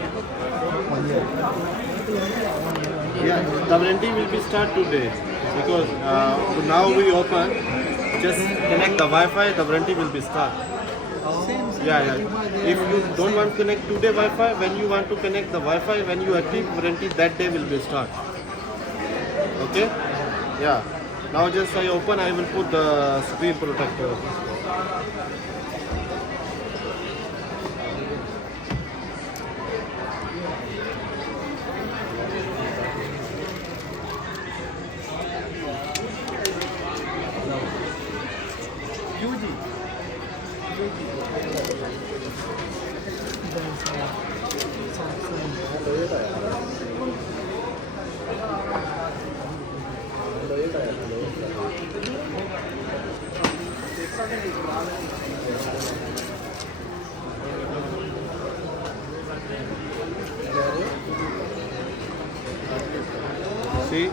1 year. Yeah, the warranty will be start today because now we open. Just connect the Wi-Fi. The warranty will be start. Same. Yeah, yeah. If you don't want to connect today Wi-Fi, when you want to connect the Wi-Fi, when you active warranty, that day will be start. Okay? Yeah. Now just I open, I will put the screen protector. See,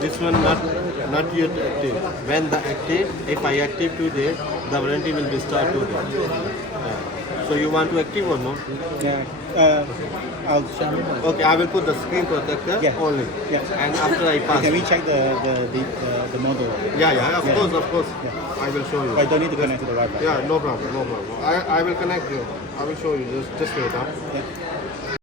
this one not yet active. When the active, if I active today, the warranty will be start today. Yeah. So you want to active or no? Yeah. I'll show you. Okay, I will put the screen protector only. Yeah. And after I pass. Can we check the model? Yeah, yeah, of course. Yeah. I will show you. I don't need to connect to the Wi-Fi. Yeah, no problem, no problem. I will connect you. I will show you. Just wait, huh? Yeah.